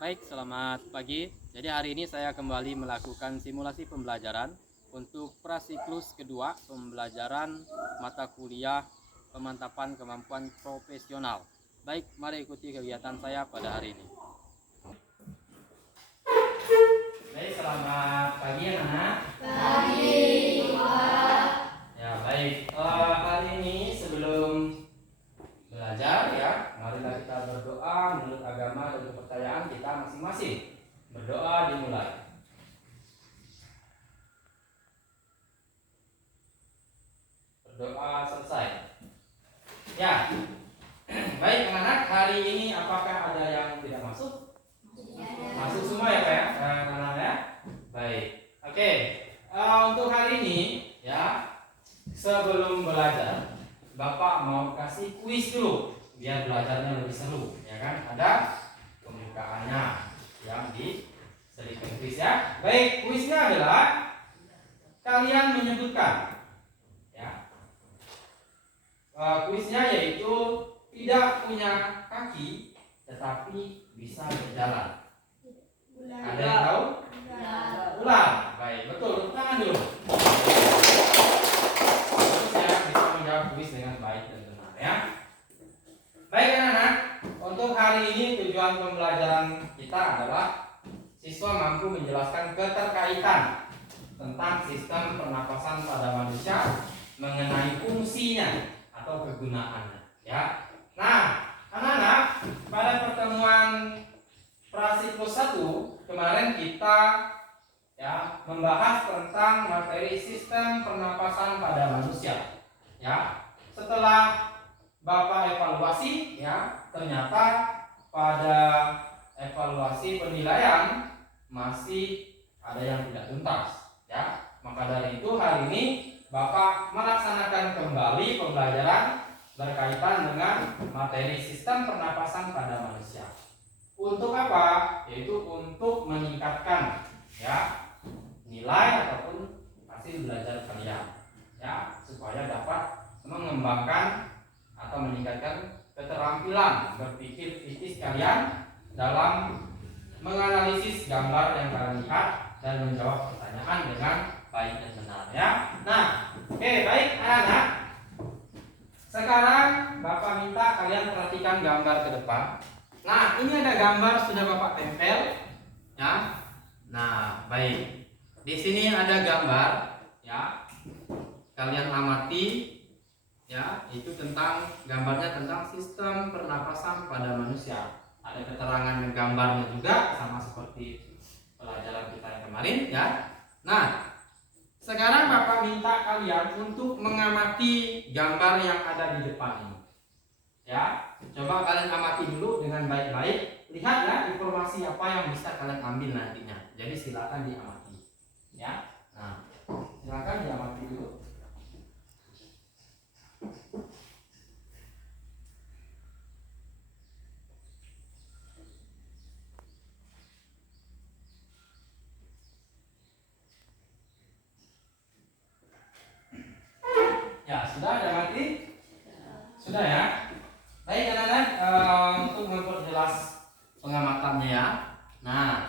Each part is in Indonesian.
Baik, selamat pagi. Jadi hari ini saya kembali melakukan simulasi pembelajaran untuk prasiklus kedua pembelajaran mata kuliah pemantapan kemampuan profesional. Baik, mari ikuti kegiatan saya pada hari ini. Baik, selamat pagi anak-anak. Pagi, Pak. Ya, baik. Hari ini sebelum belajar ya, marilah kita berdoa menurut agama dan kepercayaan kita masing-masing. Berdoa dimulai. Berdoa selesai. Ya. Baik anak-anak, hari ini apakah ada yang tidak masuk? Masuk semua ya Pak ya, anak-anak ya. Baik. Oke. Untuk hari ini ya, sebelum belajar Bapak mau kasih kuis dulu biar belajarnya lebih seru, ya kan? Ada pembukaannya yang disediakan kuis ya. Baik, kuisnya adalah kalian menyebutkan ya. Kuisnya yaitu tidak punya kaki tetapi bisa berjalan. Ada yang tahu? Ular. Baik, betul. Tepuk tangan dulu. Bisa menjawab kuis dengan baik dan benar ya. Baik anak-anak, untuk hari ini tujuan pembelajaran kita adalah siswa mampu menjelaskan keterkaitan tentang sistem pernapasan pada manusia mengenai fungsinya atau kegunaannya ya. Nah, anak-anak, pada pertemuan prasiklus 1 kemarin kita ya membahas tentang materi sistem pernapasan pada manusia. Ya, setelah Bapak evaluasi ya, ternyata pada evaluasi penilaian masih ada yang tidak tuntas ya. Maka dari itu hari ini Bapak melaksanakan kembali pembelajaran berkaitan dengan materi sistem pernapasan pada manusia. Untuk apa? Yaitu untuk meningkatkan ya nilai ataupun hasil belajar kalian ya, supaya dapat mengembangkan atau meningkatkan keterampilan berpikir kritis kalian dalam menganalisis gambar yang kalian lihat dan menjawab pertanyaan dengan baik dan benar ya. Nah, oke, baik anak-anak. Sekarang Bapak minta kalian perhatikan gambar ke depan. Nah, ini ada gambar sudah Bapak tempel ya. Nah, baik. Di sini ada gambar ya. Kalian amati ya, itu tentang gambarnya tentang sistem pernapasan pada manusia. Ada keterangan gambarnya juga sama seperti pelajaran kita yang kemarin ya. Nah, sekarang Bapak minta kalian untuk mengamati gambar yang ada di depan ini. Ya, coba kalian amati dulu dengan baik-baik. Lihat ya informasi apa yang bisa kalian ambil nantinya. Jadi silakan diamati. Ya. Nah, silakan diamati dulu. Ya, sudah ada mati? Sudah ya. Baik anak-anak, untuk memperjelas pengamatannya ya. Nah,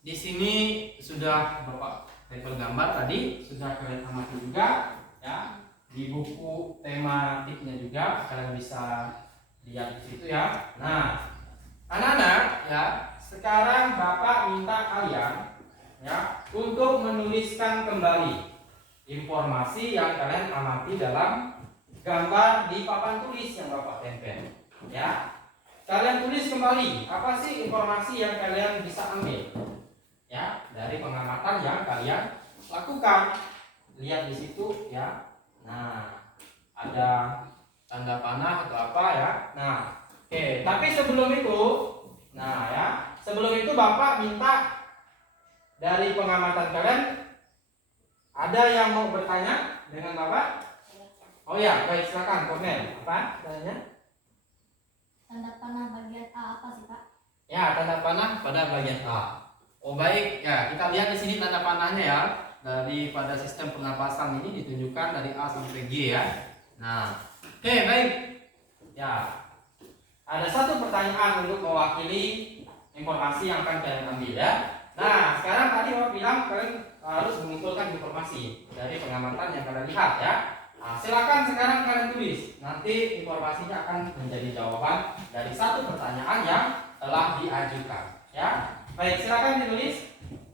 di sini sudah Bapak level gambar tadi sudah kalian amati juga ya. Di buku tematiknya juga kalian bisa lihat di situ ya. Nah, anak-anak ya, sekarang Bapak minta kalian ya untuk menuliskan kembali informasi yang kalian amati dalam gambar di papan tulis yang Bapak tempel ya. Kalian tulis kembali apa sih informasi yang kalian bisa ambil ya dari pengamatan yang kalian lakukan. Lihat di situ ya. Nah, ada tanda panah atau apa ya. Nah, oke, tapi sebelum itu nah ya, sebelum itu Bapak minta dari pengamatan kalian, ada yang mau bertanya dengan Bapak? Oh ya, baik, silakan komen. Apa tanya? Tanda panah bagian A apa sih, Pak? Ya, tanda panah pada bagian A. Oh baik, ya kita lihat di sini tanda panahnya ya. Daripada sistem pernapasan ini ditunjukkan dari A sampai G ya. Nah, oke baik. Ya, ada satu pertanyaan untuk mewakili informasi yang akan kalian ambil ya. Nah, sekarang tadi Bapak bilang kalian harus mengumpulkan informasi dari pengamatan yang kalian lihat ya. Nah, silakan sekarang kalian tulis. Nanti informasinya akan menjadi jawaban dari satu pertanyaan yang telah diajukan ya. Baik, silakan ditulis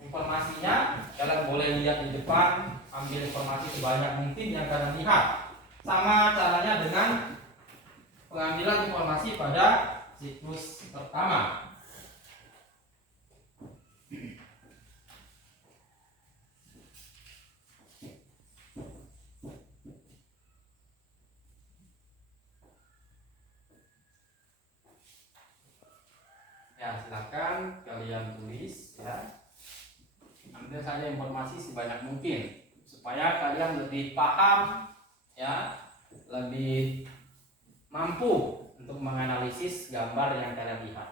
informasinya. Kalian boleh lihat di depan, ambil informasi sebanyak mungkin yang kalian lihat. Sama caranya dengan pengambilan informasi pada siklus pertama. Ya, silakan kalian tulis ya. Ambil saja informasi sebanyak mungkin supaya kalian lebih paham ya, lebih mampu untuk menganalisis gambar yang kalian lihat.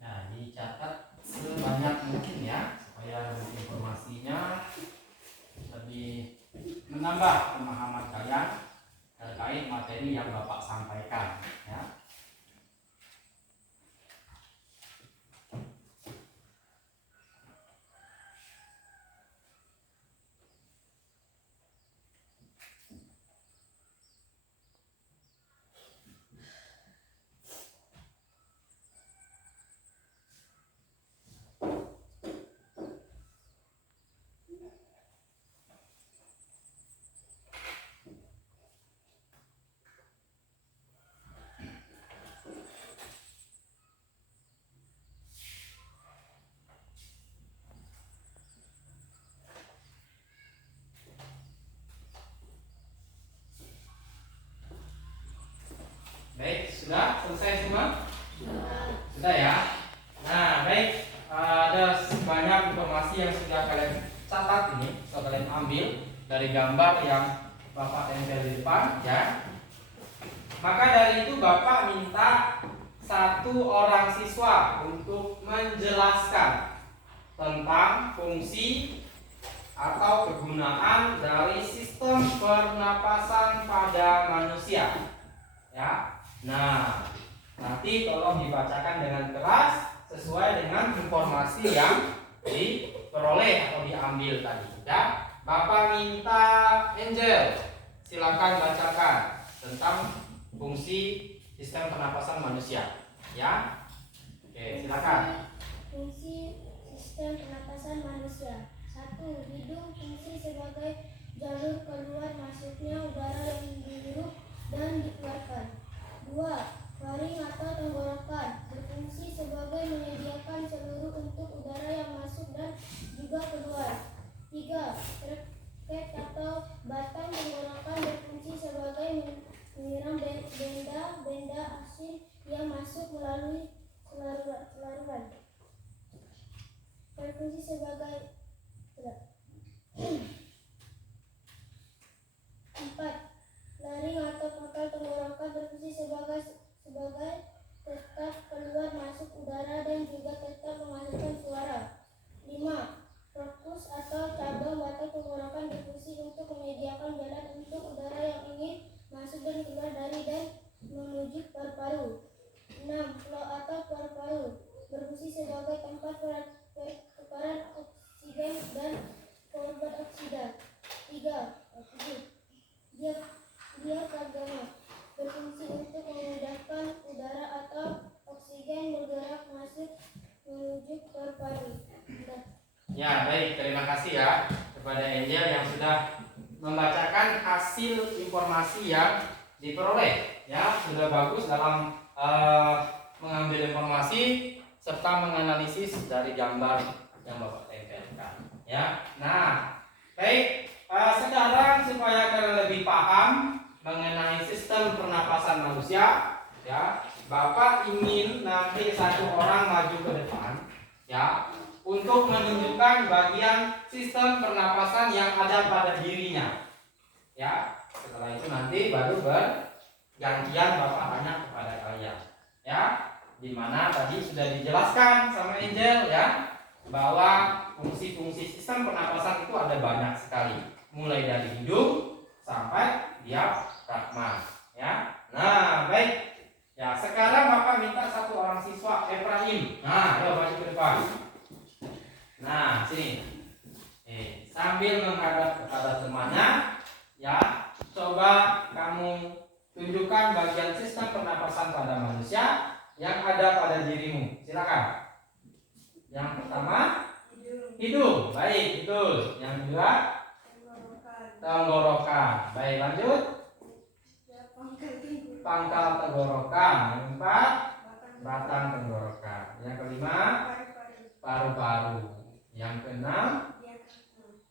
Nah, dicatat sebanyak mungkin ya, supaya informasinya lebih menambah pemahaman kalian terkait materi yang Bapak sampaikan ya. Baik, sudah selesai semua? Sudah ya. Nah, baik, ada banyak informasi yang sudah kalian catat ini, sudah kalian ambil dari gambar yang Bapak tempel di depan ya. Maka dari itu Bapak minta satu orang siswa untuk menjelaskan tentang fungsi atau kegunaan dari sistem pernapasan pada manusia ya. Nah, nanti tolong dibacakan dengan keras sesuai dengan informasi yang diperoleh atau diambil tadi ya. Bapak minta Angel, silakan bacakan tentang fungsi sistem pernapasan manusia ya. Oke, silakan. Fungsi sistem pernapasan manusia. 1. Hidung fungsi sebagai jalur keluar masuknya udara yang dihirup dan dikeluarkan. 2. Faring atau tenggorokan berfungsi sebagai menyediakan seluruh untuk udara yang masuk dan juga keluar. 3. Treket atau batang tenggorokan berfungsi sebagai menyiram benda asin yang masuk melalui saluran. Berfungsi sebagai 4. Laring atau pangkal tenggorokan berfungsi sebagai tetap keluar masuk udara dan juga tetap menghasilkan suara. 5. Rokus atau cabang batang tenggorokan berfungsi untuk menyediakan Diafragma berfungsi untuk memudahkan udara atau oksigen bergerak masuk menuju paru-paru. Ya, baik. Terima kasih ya kepada Angel yang sudah membacakan hasil informasi yang diperoleh. Ya, sudah bagus dalam mengambil informasi serta menganalisis dari gambar yang Bapak tempelkan. Ya, nah, baik. Sekarang supaya kalian lebih paham mengenai sistem pernapasan manusia, ya, Bapak ingin nanti satu orang maju ke depan, ya, untuk menunjukkan bagian sistem pernapasan yang ada pada dirinya. Ya, setelah itu nanti baru bergantian Bapak tanya kepada kalian. Ya, dimana tadi sudah dijelaskan sama Angel ya, bahwa fungsi-fungsi sistem pernapasan itu ada banyak sekali, mulai dari hidung sampai diafragma. Ya, nah baik. Ya, sekarang Bapak minta satu orang siswa Efraim. Nah, ayo maju ke depan. Nah, sini. Sambil menghadap kepada temannya, ya, coba kamu tunjukkan bagian sistem pernapasan pada manusia yang ada pada dirimu. Silakan. Yang pertama, hidung. Baik, betul. Yang kedua, tenggorokan. Baik, lanjut. Pangkal tenggorokan. Yang keempat, batang tenggorokan. Yang kelima, paru-paru. Yang keenam,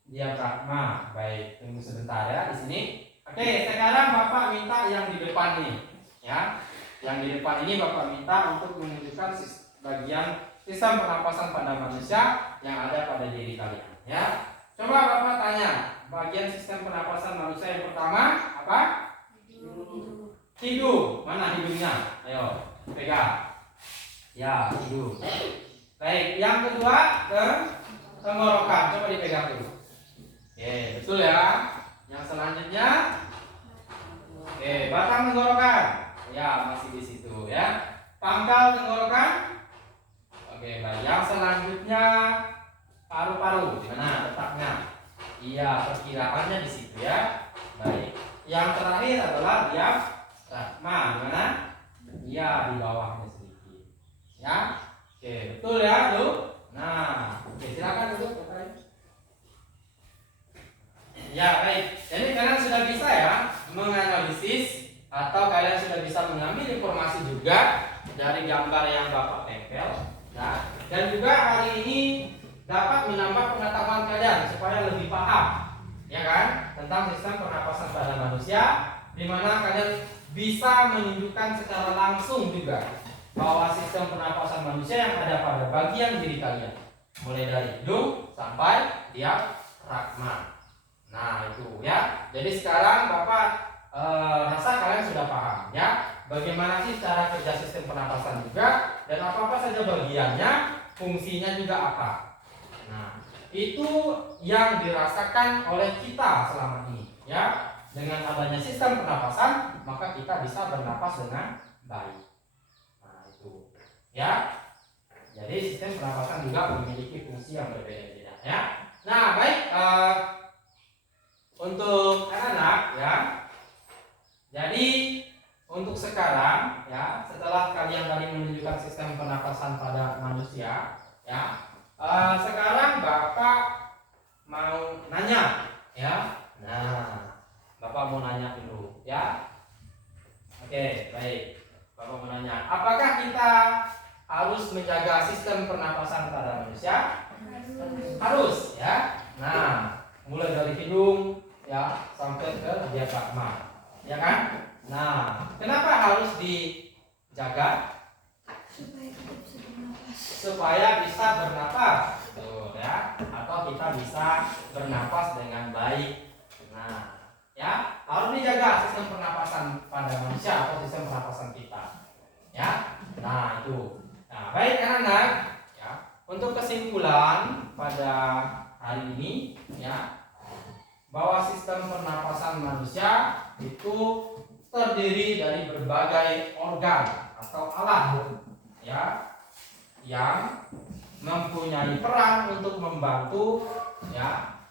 diafragma. Baik, tunggu sebentar ya di sini. Oke, sekarang Bapak minta yang di depan ini, ya. Yang di depan ini Bapak minta untuk menunjukkan bagian sistem pernapasan pada manusia yang ada pada diri kalian, ya. Coba Bapak tanya, bagian sistem pernapasan manusia yang pertama apa? Hidung. Mana hidungnya? Ayo, pegang. Ya, hidung. Baik, yang kedua tenggorokan. Coba dipegang dulu. Oke, betul ya. Yang selanjutnya, oke, batang tenggorokan. Ya, masih di situ ya. Pangkal tenggorokan. Oke, baik. Yang selanjutnya paru-paru. Di mana letaknya? Iya, perkiraannya di situ ya. Baik. Yang terakhir adalah diafragma. Di mana? Iya, di bawahnya sedikit. Ya. Oke, betul ya, tuh. Nah, oke, silakan duduk. Ya, baik. Jadi kalian sudah bisa ya menganalisis atau kalian sudah bisa mengambil informasi juga dari gambar yang Bapak tempel. Nah, dan juga hari ini dapat menambah pengetahuan kalian supaya lebih paham, ya kan, tentang sistem pernapasan pada manusia, di mana kalian bisa menunjukkan secara langsung juga bahwa sistem pernapasan manusia yang ada pada bagian diri kalian, mulai dari hidung sampai diafragma. Nah, itu ya. Jadi sekarang Bapak rasa kalian sudah paham ya bagaimana sih cara kerja sistem pernapasan juga, dan apa-apa saja bagiannya, fungsinya juga apa. Nah, itu yang dirasakan oleh kita selama ini ya. Dengan adanya sistem pernapasan, maka kita bisa bernapas dengan baik. Nah, itu ya. Jadi sistem pernapasan juga memiliki fungsi yang berbeda-beda ya. Nah, baik, untuk anak-anak ya. Jadi untuk sekarang ya, setelah kalian tadi menunjukkan sistem pernapasan pada manusia ya, sekarang Bapak mau nanya ya. Nah, Bapak mau nanya dulu ya. Oke, baik. Bapak mau nanya, apakah kita harus menjaga sistem pernapasan pada manusia? Harus ya. Nah, mulai dari hidung ya sampai ke diafragma, ya kan? Nah, kenapa harus dijaga? Supaya bisa bernapas, tuh ya, atau kita bisa bernapas dengan baik. Nah, ya, harus dijaga sistem pernapasan pada manusia atau sistem pernapasan kita, ya. Nah, itu. Nah, baik anak-anak, ya. Untuk kesimpulan pada hari ini, ya, bahwa sistem pernapasan manusia itu terdiri dari berbagai organ atau alat ya yang mempunyai peran untuk membantu ya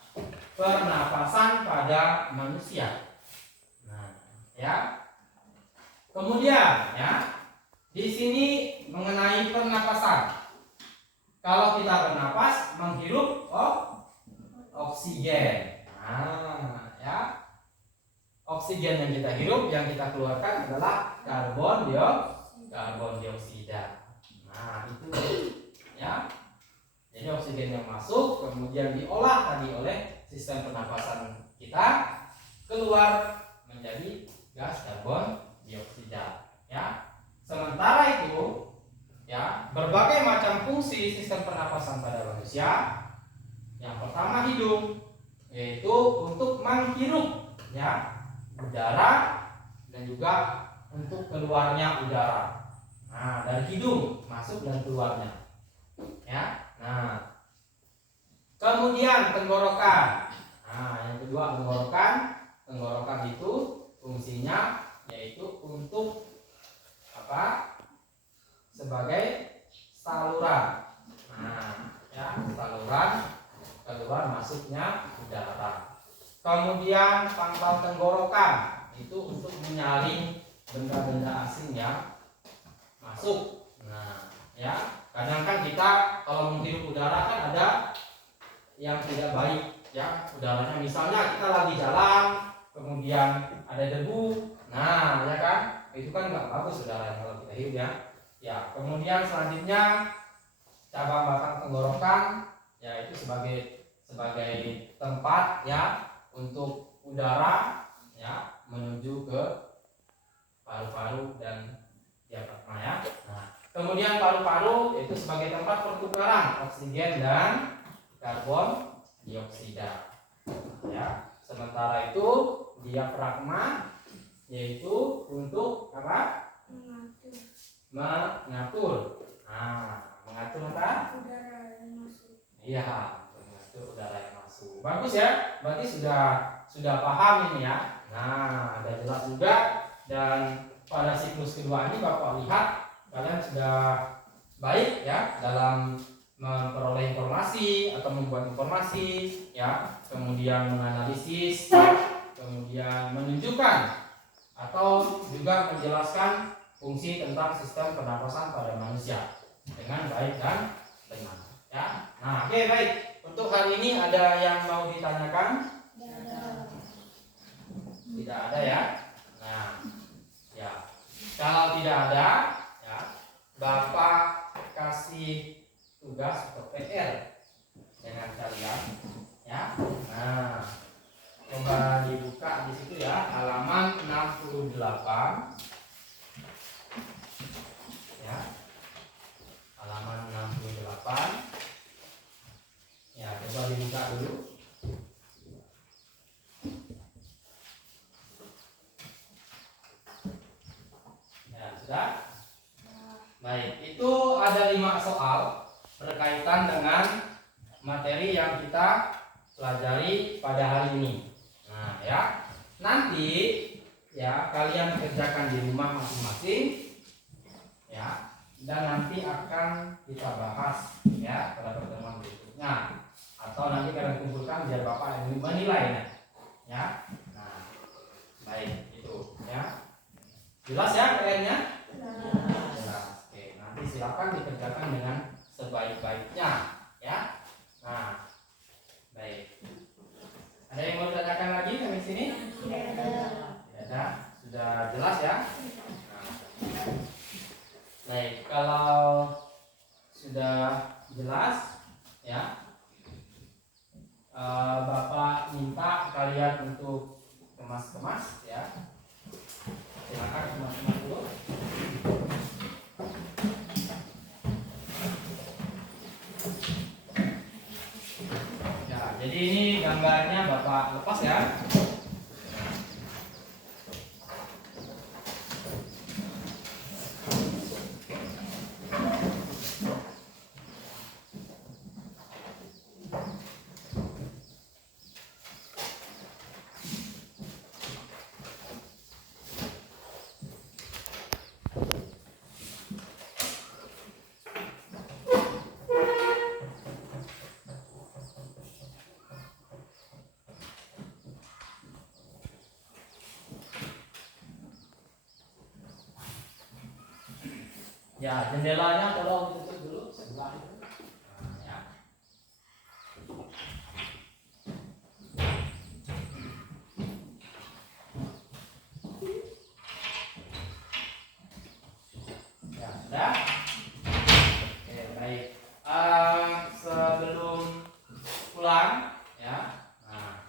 pernapasan pada manusia. Nah, ya. Kemudian ya, di sini mengenai pernapasan. Kalau kita bernapas menghirup oksigen. Nah, ya. Oksigen yang kita hirup, yang kita keluarkan adalah karbon dioksida. Nah, itu ya. Jadi oksigen yang masuk kemudian diolah tadi oleh sistem pernapasan kita, keluar menjadi gas karbon dioksida. Ya. Sementara itu, ya, berbagai macam fungsi sistem pernapasan pada manusia. Yang pertama hidung, yaitu untuk menghirup ya udara dan juga untuk keluarnya udara. Nah, dari hidung masuk dan keluarnya. Ya. Nah, kemudian tenggorokan. Nah, yang kedua tenggorokan. Tenggorokan itu fungsinya yaitu untuk apa? Sebagai saluran. Nah, ya, saluran keluar masuknya udara. Kemudian pangkal tenggorokan itu untuk menyaring benda-benda asing yang masuk. Nah, ya, kadang kan kita kalau menghirup udara kan ada yang tidak baik, ya, udaranya. Misalnya kita lagi jalan, kemudian ada debu, nah, ya kan, itu kan nggak bagus udaranya kalau kita hirup ya. Ya, kemudian selanjutnya cabang batang tenggorokan, ya itu sebagai tempat ya untuk udara ya menuju ke paru-paru dan diafragma ya. Nah, kemudian paru-paru itu sebagai tempat pertukaran oksigen dan karbon dioksida. Ya, sementara itu diafragma yaitu untuk apa? Mengatur. Nah, mengatur apa? Udara yang masuk. Iya, mengatur udara yang masuk. Bagus ya, berarti sudah paham ini ya. Nah, udah jelas juga. Dan pada siklus kedua ini Bapak lihat kalian sudah baik ya dalam memperoleh informasi atau membuat informasi ya, kemudian menganalisis, ya, kemudian menunjukkan atau juga menjelaskan fungsi tentang sistem pernapasan pada manusia dengan baik dan benar ya. Nah, oke, baik. Untuk hari ini ada yang mau ditanyakan? Tidak ada ya. Nah, ya. Kalau tidak ada, ya, Bapak kasih tugas atau PR dengan kalian, ya. Nah, coba dibuka di situ ya, halaman 68. Ya. Halaman 68. Ya, coba dibuka dulu. Ya, sudah? Baik, itu ada 5 soal berkaitan dengan materi yang kita pelajari pada hari ini. Nah, ya. Nanti ya kalian kerjakan di rumah masing-masing. Ya, dan nanti akan kita bahas ya pada pertemuan berikutnya, atau nanti kalian kumpulkan biar Bapak yang menilai ya. Nah, baik itu ya. Jelas ya PR-nya? Jelas. Oke, nanti silakan dikerjakan dengan sebaik-baiknya ya. Nah, baik. Ada yang mau ditanyakan lagi sampai sini? Tidak ada. Sudah jelas ya? Nah. Baik, kalau sudah jelas ya, Bapak minta kalian untuk kemas-kemas ya. Silakan kemas-kemas dulu. Ya, jadi ini gambarnya Bapak lepas ya. Ya, jendelanya tolong tutup dulu sebelah itu. Nah, ya. Ya, sudah. Oke, baik. Sebelum pulang, ya. Nah,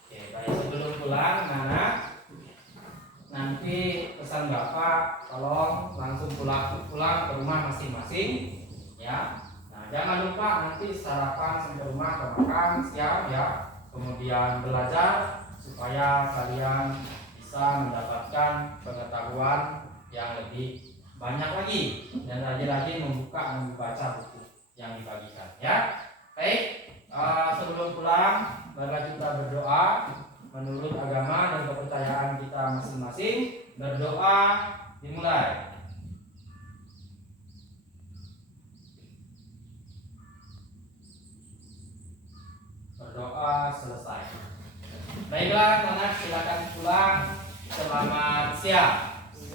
oke, baik. Sebelum pulang, anak, nanti pesan Bapak tolong langsung pulang ke rumah masing-masing, ya. Nah, jangan lupa nanti sarapan sampai rumah atau makan siang, ya. Kemudian belajar supaya kalian bisa mendapatkan pengetahuan yang lebih banyak lagi dan lagi-lagi membaca buku yang dibagikan, ya. Baik, sebelum pulang mari kita berdoa menurut agama dan kepercayaan kita masing-masing. Berdoa dimulai. Berdoa selesai. Baiklah, anak silakan pulang. Selamat siang.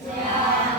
Ya.